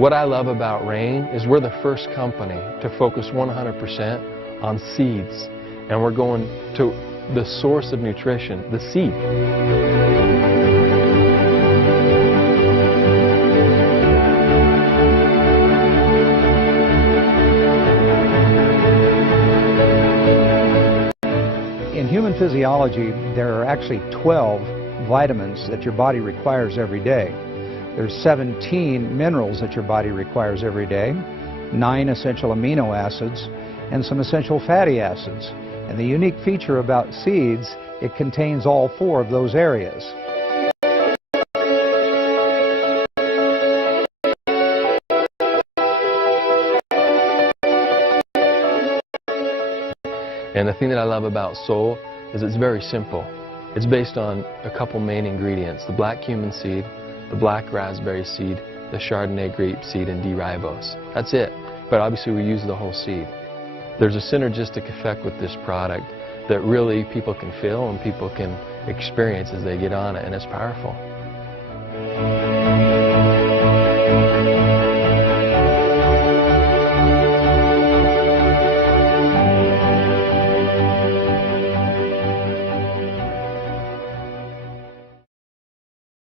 What I love about Rain is we're the first company to focus 100% on seeds, and we're going to the source of nutrition, the seed. In human physiology, there are actually 12 vitamins that your body requires every day. There's 17 minerals that your body requires every day, 9 essential amino acids, and some essential fatty acids. And the unique feature about seeds, it contains all 4 of those areas. And the thing that I love about Soul is it's very simple. It's based on a couple main ingredients: the black cumin seed, the black raspberry seed, the Chardonnay grape seed, and D-ribose. That's it. But obviously we use the whole seed. There's a synergistic effect with this product that really people can feel and people can experience as they get on it, and it's powerful.